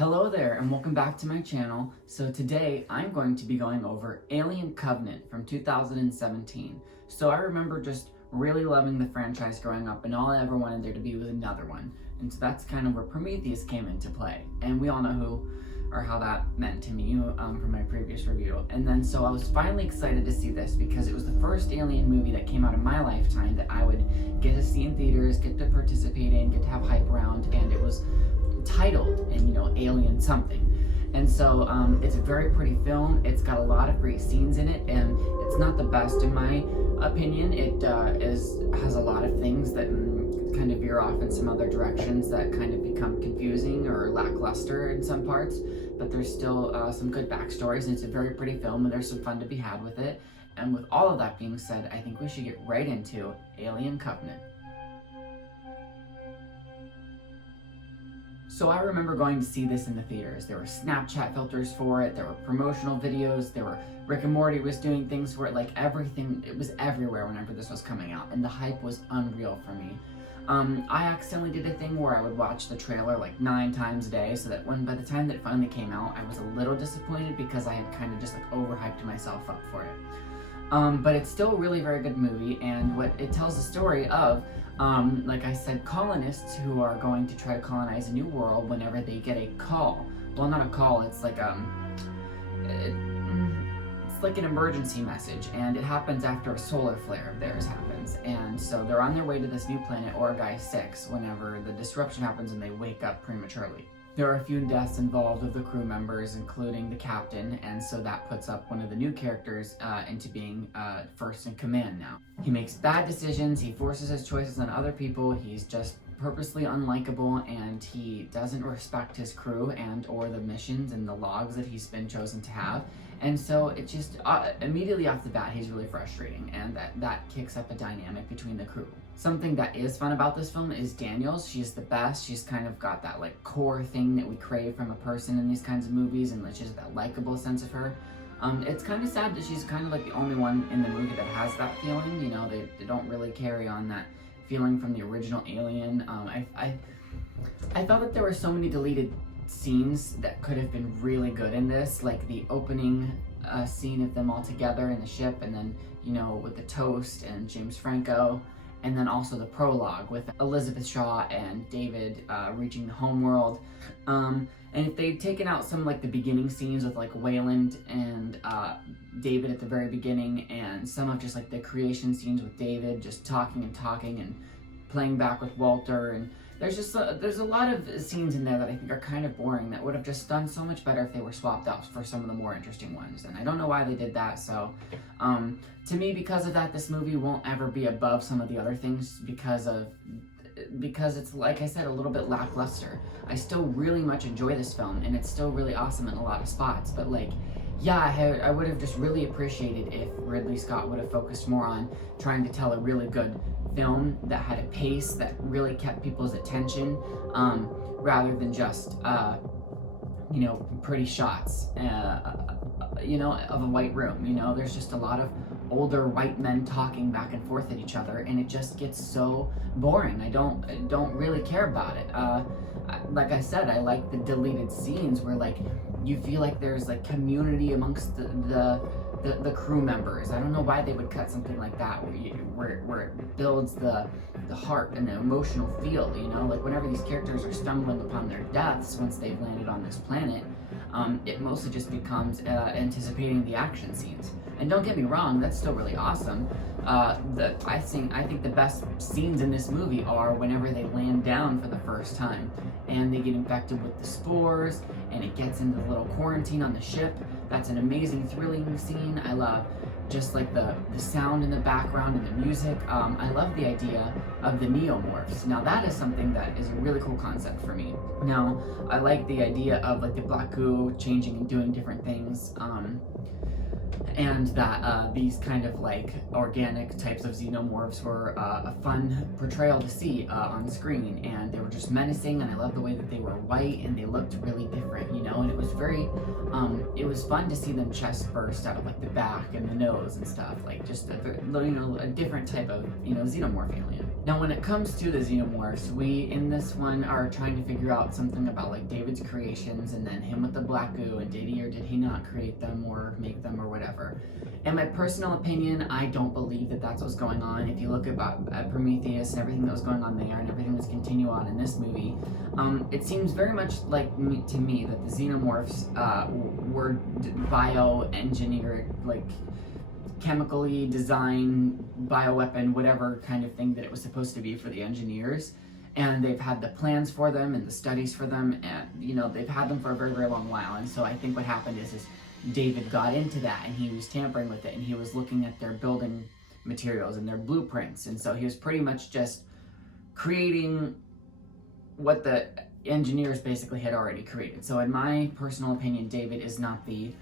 Hello there and welcome back to my channel. So today I'm going to be going over Alien Covenant from 2017. So I remember just really loving the franchise growing up, and all I ever wanted there to be was another one. And so that's kind of where Prometheus came into play. And we all know who or how that meant to me from my previous review. And then so I was finally excited to see this because it was the first Alien movie that came out in my lifetime that I would get to see in theaters, get to participate in, get to have hype around, and it was titled and Alien something. And so it's a very pretty film. It's got a lot of great scenes in it, and it's not the best in my opinion. It has a lot of things that kind of veer off in some other directions that kind of become confusing or lackluster in some parts, but there's still some good backstories, and it's a very pretty film, and there's some fun to be had with it. And with all of that being said, I think we should get right into Alien Covenant. So I remember going to see this in the theaters. There were Snapchat filters for it, there were promotional videos, there were Rick and Morty was doing things for it, like everything, it was everywhere whenever this was coming out, and the hype was unreal for me. I accidentally did a thing where I would watch the trailer like 9 times a day, so that by the time that it finally came out, I was a little disappointed because I had kind of just like overhyped myself up for it. But it's still a really very good movie, and what it tells the story of, like I said, colonists who are going to try to colonize a new world whenever they get a call. Well, not a call, it's like it's like an emergency message, and it happens after a solar flare of theirs happens. And so they're on their way to this new planet, Orgai 6, whenever the disruption happens and they wake up prematurely. There are a few deaths involved of the crew members, including the captain, and so that puts up one of the new characters into being first in command now. He makes bad decisions, he forces his choices on other people, he's just purposely unlikable, and he doesn't respect his crew and or the missions and the logs that he's been chosen to have. And so it just, immediately off the bat, he's really frustrating, and that kicks up a dynamic between the crew. Something that is fun about this film is Daniels. She's the best. She's kind of got that like core thing that we crave from a person in these kinds of movies, and just that likable sense of her. It's kind of sad that she's kind of like the only one in the movie that has that feeling. They don't really carry on that feeling from the original Alien. I thought that there were so many deleted scenes that could have been really good in this, like the opening scene of them all together in the ship, and then with the toast and James Franco, and then also the prologue with Elizabeth Shaw and David reaching the homeworld. And if they'd taken out some like the beginning scenes with like Wayland and David at the very beginning, and some of just like the creation scenes with David just talking and playing back with Walter, and there's a lot of scenes in there that I think are kind of boring that would have just done so much better if they were swapped out for some of the more interesting ones. And I don't know why they did that. So to me, because of that, this movie won't ever be above some of the other things because it's, like I said, a little bit lackluster. I still really much enjoy this film, and it's still really awesome in a lot of spots, but like, yeah, I would have just really appreciated if Ridley Scott would have focused more on trying to tell a really good film that had a pace that really kept people's attention, rather than just pretty shots of a white room. There's just a lot of older white men talking back and forth at each other, and it just gets so boring. I don't really care about it. Like I said, I like the deleted scenes where like you feel like there's like community amongst the crew members. I don't know why they would cut something like that where it builds the heart and the emotional feel, like whenever these characters are stumbling upon their deaths once they've landed on this planet, it mostly just becomes anticipating the action scenes. And don't get me wrong, that's still really awesome. I think the best scenes in this movie are whenever they land down for the first time and they get infected with the spores, and it gets into the little quarantine on the ship. That's an amazing, thrilling scene. I love just like the sound in the background and the music. I love the idea of the neomorphs. Now that is something that is a really cool concept for me. Now I like the idea of like the black goo changing and doing different things. and that these kind of like organic types of xenomorphs were a fun portrayal to see on screen, and they were just menacing, and I loved the way that they were white and they looked really different, you know, and it was very it was fun to see them chest burst out of like the back and the nose and stuff, like just a different type of, you know, xenomorph alien. Now when it comes to the xenomorphs, we in this one are trying to figure out something about like David's creations and then him with the black goo, and did he or did he not create them or make them or whatever. In my personal opinion, I don't believe that that's what's going on. If you look at Prometheus and everything that was going on there and everything that's continue on in this movie, it seems very much like to me that the xenomorphs were bioengineered, like chemically designed bioweapon, whatever kind of thing that it was supposed to be for the engineers. And they've had the plans for them and the studies for them, and you know, they've had them for a very, very long while. And so I think what happened is David got into that and he was tampering with it, and he was looking at their building materials and their blueprints, and so he was pretty much just creating what the engineers basically had already created. So in my personal opinion, David is not the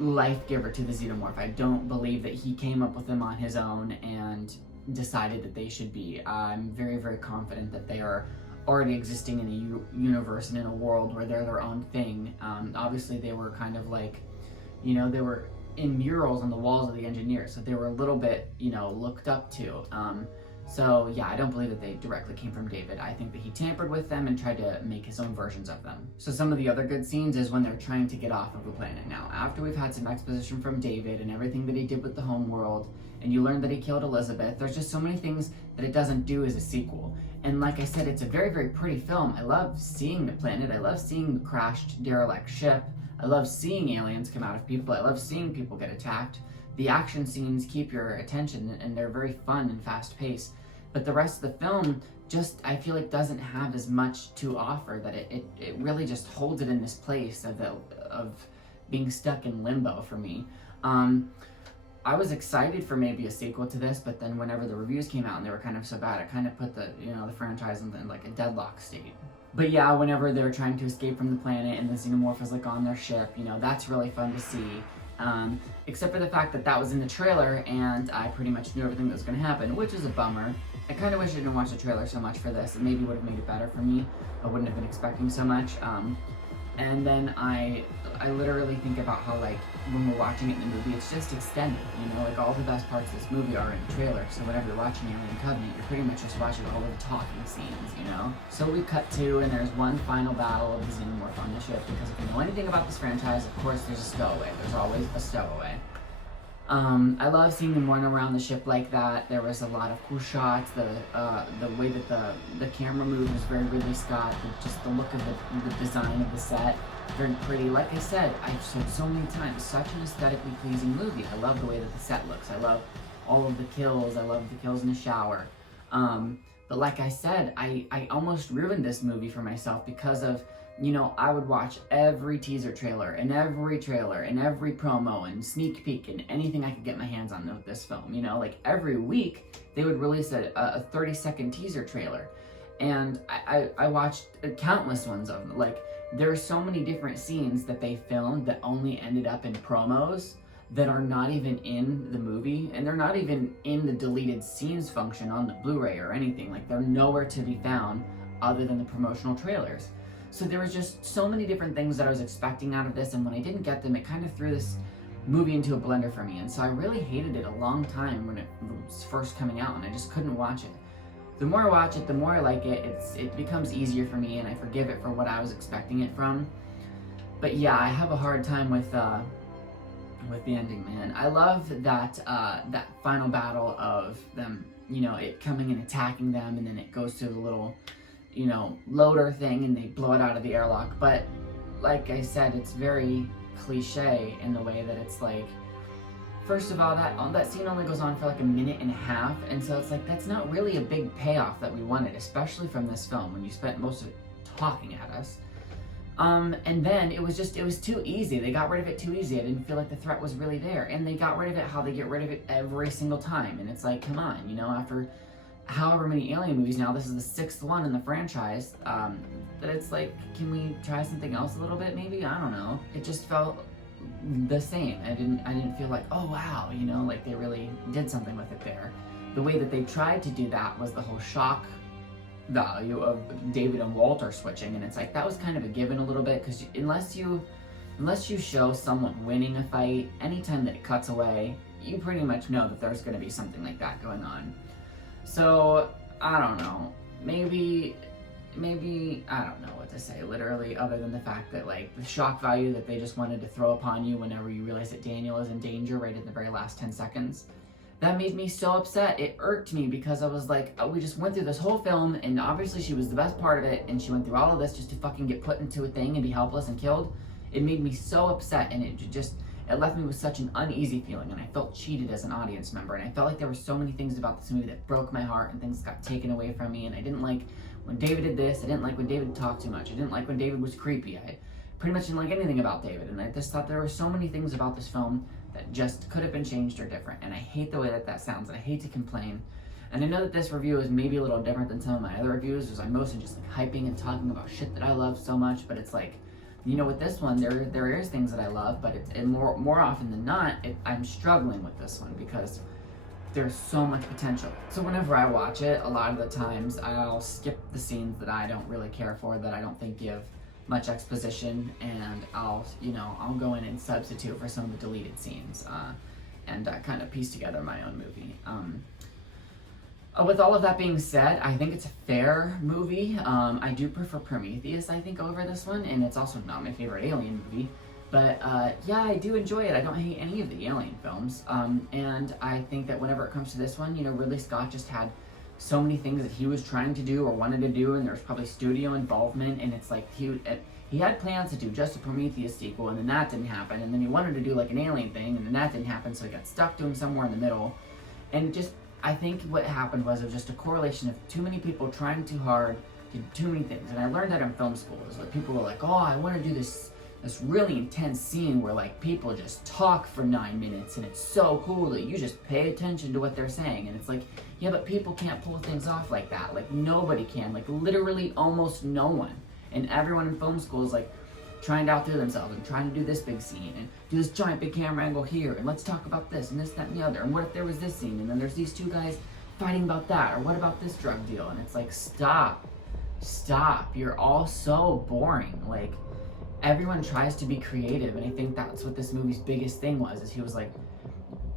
life giver to the xenomorph. I don't believe that he came up with them on his own and decided that they should be. I'm very, very confident that they are already existing in a universe and in a world where they're their own thing. Obviously they were kind of like, you know, they were in murals on the walls of the engineers, so they were a little bit, you know, looked up to. So yeah, I don't believe that they directly came from David. I think that he tampered with them and tried to make his own versions of them. So some of the other good scenes is when they're trying to get off of the planet. Now, after we've had some exposition from David and everything that he did with the home world, and you learn that he killed Elizabeth, there's just so many things that it doesn't do as a sequel. And like I said, it's a very, very pretty film. I love seeing the planet. I love seeing the crashed, derelict ship. I love seeing aliens come out of people. I love seeing people get attacked. The action scenes keep your attention, and they're very fun and fast-paced. But the rest of the film just, I feel like, doesn't have as much to offer, that it really just holds it in this place of being stuck in limbo for me. I was excited for maybe a sequel to this, but then whenever the reviews came out and they were kind of so bad, it kind of put the franchise in like a deadlock state. But yeah, whenever they're trying to escape from the planet and the xenomorph is like on their ship, you know, that's really fun to see. Except for the fact that that was in the trailer and I pretty much knew everything that was going to happen, which is a bummer. I kind of wish I didn't watch the trailer so much for this. It maybe would have made it better for me. I wouldn't have been expecting so much. And then I literally think about how, like, when we're watching it in the movie, it's just extended, you know, like all the best parts of this movie are in the trailer. So whenever you're watching Alien Covenant, you're pretty much just watching all of the talking scenes, you know? So we cut to, and there's one final battle of the xenomorph on the ship, because if you know anything about this franchise, of course there's a stowaway. There's always a stowaway. I love seeing them run around the ship like that. There was a lot of cool shots. The way that the camera moved was very Ridley Scott. Just the look of the design of the set, very pretty. Like I said, I've said so many times, such an aesthetically pleasing movie. I love the way that the set looks. I love all of the kills. I love the kills in the shower. But like I said, I almost ruined this movie for myself because of, you know, I would watch every teaser trailer and every promo and sneak peek and anything I could get my hands on with this film. You know, like every week they would release a 30-second teaser trailer, and I watched countless ones of them. Like, there are so many different scenes that they filmed that only ended up in promos that are not even in the movie, and they're not even in the deleted scenes function on the Blu-ray or anything. Like, they're nowhere to be found other than the promotional trailers. So there was just so many different things that I was expecting out of this, and when I didn't get them, it kind of threw this movie into a blender for me. And so I really hated it a long time when it was first coming out, and I just couldn't watch it. The more I watch it, the more I like it. It becomes easier for me, and I forgive it for what I was expecting it from. But yeah, I have a hard time with the ending, man. I love that that final battle of them, you know, it coming and attacking them, and then it goes to the little, you know, loader thing, and they blow it out of the airlock. But like I said, it's very cliche in the way that it's like, first of all, that scene only goes on for like a minute and a half, and so it's like, that's not really a big payoff that we wanted, especially from this film when you spent most of it talking at us. And then it was too easy. They got rid of it too easy. I didn't feel like the threat was really there, and they got rid of it how they get rid of it every single time. And it's like, come on, you know, after however many Alien movies now, this is the 6th one in the franchise, that it's like, can we try something else a little bit maybe? I don't know. It just felt the same. I didn't feel like, oh wow, you know, like they really did something with it there. The way that they tried to do that was the whole shock value of David and Walter switching, and it's like that was kind of a given a little bit, because unless you show someone winning a fight, anytime that it cuts away, you pretty much know that there's going to be something like that going on. So I don't know, maybe I don't know what to say literally, other than the fact that like the shock value that they just wanted to throw upon you whenever you realize that Daniel is in danger right in the very last 10 seconds. That made me so upset. It irked me, because I was like, oh, we just went through this whole film, and obviously she was the best part of it, and she went through all of this just to fucking get put into a thing and be helpless and killed. It made me so upset, and it left me with such an uneasy feeling, and I felt cheated as an audience member, and I felt like there were so many things about this movie that broke my heart, and things got taken away from me, and I didn't like when David did this, I didn't like when David talked too much, I didn't like when David was creepy, I pretty much didn't like anything about David, and I just thought there were so many things about this film that just could have been changed or different, and I hate the way that sounds, and I hate to complain. And I know that this review is maybe a little different than some of my other reviews, because I'm mostly just like hyping and talking about shit that I love so much, but it's like, you know, with this one, there is things that I love, but more often than not, I'm struggling with this one because there's so much potential. So whenever I watch it, a lot of the times I'll skip the scenes that I don't really care for, that I don't think give much exposition, and I'll go in and substitute for some of the deleted scenes, and kind of piece together my own movie. With all of that being said, I think it's a fair movie. I do prefer Prometheus, I think, over this one, and it's also not my favorite Alien movie. But yeah, I do enjoy it. I don't hate any of the Alien films. And I think that whenever it comes to this one, you know, Ridley Scott just had so many things that he was trying to do or wanted to do, and there was probably studio involvement, and it's like he had plans to do just a Prometheus sequel, and then that didn't happen, and then he wanted to do like an Alien thing, and then that didn't happen, so he got stuck doing somewhere in the middle. And just, I think what happened was it was just a correlation of too many people trying too hard to do too many things. And I learned that in film school. It was like people were like, oh, I want to do this really intense scene where like people just talk for 9 minutes, and it's so cool that you just pay attention to what they're saying. And it's like, yeah, but people can't pull things off like that. Like nobody can. Like literally almost no one. And everyone in film school is like trying to outdo themselves and trying to do this big scene and do this giant big camera angle here, and let's talk about this and this, that, and the other, and what if there was this scene, and then there's these two guys fighting about that, or what about this drug deal? And it's like, stop, you're all so boring. Like, everyone tries to be creative, and I think that's what this movie's biggest thing was, is he was like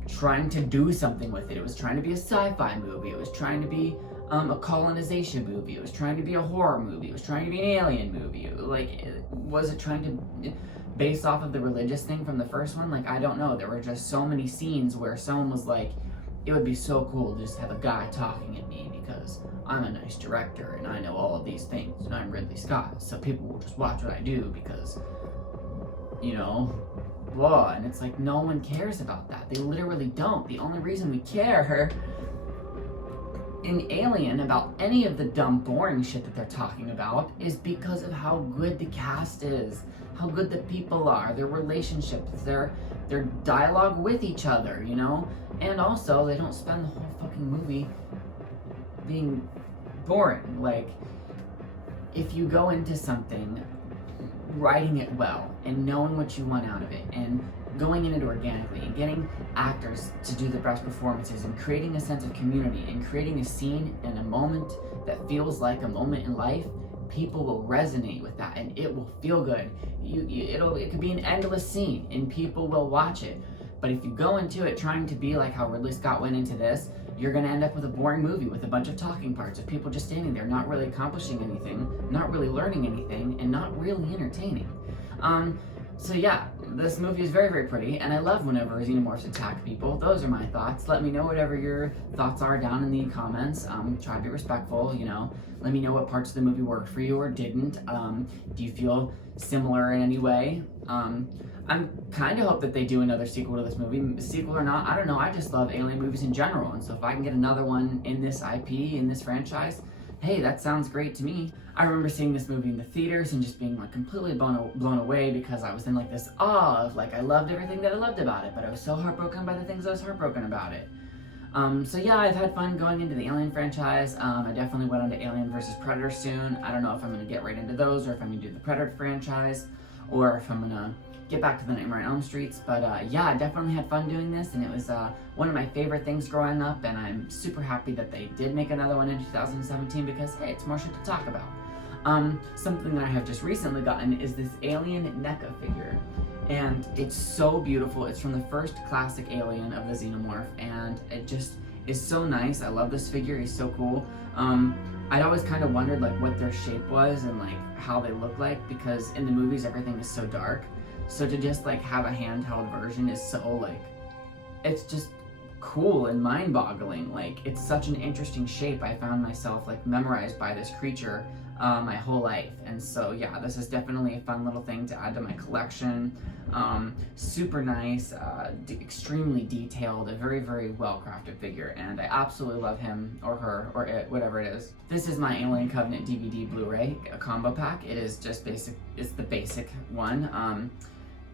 trying to do something with it. It was trying to be a sci-fi movie, it was trying to be a colonization movie, it was trying to be a horror movie, it was trying to be an alien movie. Was it trying to base off of the religious thing from the first one? Like, I don't know. There were just so many scenes where someone was like, it would be so cool to just have a guy talking at me because I'm a nice director and I know all of these things and I'm Ridley Scott, so people will just watch what I do because, you know, blah. And it's like, no one cares about that. They literally don't. The only reason we care in Alien about any of the dumb, boring shit that they're talking about is because of how good the cast is, how good the people are, their relationships, their dialogue with each other, you know? And also, they don't spend the whole fucking movie being boring. Like, if you go into something writing it well and knowing what you want out of it and going in it organically and getting actors to do the best performances and creating a sense of community and creating a scene and a moment that feels like a moment in life, people will resonate with that and it will feel good. It could be an endless scene and people will watch it. But if you go into it trying to be like how Ridley Scott went into this, you're gonna end up with a boring movie with a bunch of talking parts of people just standing there, not really accomplishing anything, not really learning anything, and not really entertaining. So yeah, this movie is very, very pretty, and I love whenever xenomorphs attack people. Those are my thoughts. Let me know whatever your thoughts are down in the comments. Try to be respectful, you know. Let me know what parts of the movie worked for you or didn't. Do you feel similar in any way? I'm kind of hope that they do another sequel to this movie. Sequel or not, I don't know. I just love alien movies in general, and so if I can get another one in this IP, in this franchise, hey, that sounds great to me. I remember seeing this movie in the theaters and just being like completely blown away because I was in like this awe of like I loved everything that I loved about it, but I was so heartbroken by the things I was heartbroken about it. So yeah, I've had fun going into the Alien franchise. I definitely went on to Alien vs. Predator soon. I don't know if I'm going to get right into those or if I'm going to do the Predator franchise or if I'm gonna get back to the Nightmare on Elm Streets. But yeah, I definitely had fun doing this, and it was one of my favorite things growing up, and I'm super happy that they did make another one in 2017 because, hey, it's more shit to talk about. Something that I have just recently gotten is this alien NECA figure, and it's so beautiful. It's from the first classic Alien of the Xenomorph, and it just is so nice. I love this figure. He's so cool. I'd always kind of wondered like what their shape was and like how they look like, because in the movies everything is so dark. So to just like have a handheld version is so like, it's just cool and mind-boggling. Like, it's such an interesting shape. I found myself like memorized by this creature my whole life, and so yeah, this is definitely a fun little thing to add to my collection. Super nice, extremely detailed, a very, very well crafted figure, and I absolutely love him or her or it, whatever it is. This is my Alien Covenant DVD Blu-ray a combo pack. It is just basic, it's the basic one.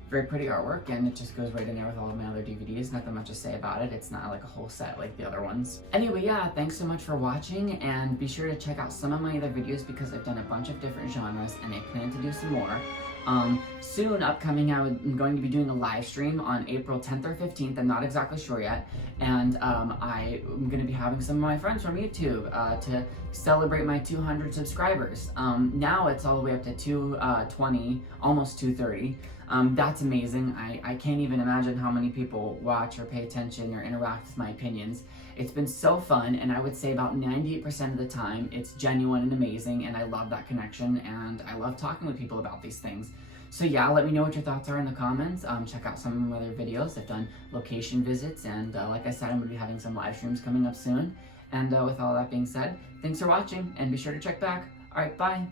Very pretty artwork, and it just goes right in there with all of my other DVDs. Nothing much to say about it. It's not like a whole set like the other ones. Anyway, yeah, thanks so much for watching, and be sure to check out some of my other videos because I've done a bunch of different genres, and I plan to do some more. Soon upcoming, I'm going to be doing a live stream on April 10th or 15th. I'm not exactly sure yet, and I'm going to be having some of my friends from YouTube to celebrate my 200 subscribers. Now it's all the way up to 220, almost 230. That's amazing. I can't even imagine how many people watch or pay attention or interact with my opinions. It's been so fun, and I would say about 98% of the time it's genuine and amazing, and I love that connection, and I love talking with people about these things. So yeah, let me know what your thoughts are in the comments. Check out some of my other videos. I've done location visits, and like I said, I'm going to be having some live streams coming up soon. And with all that being said, thanks for watching, and be sure to check back. Alright, bye!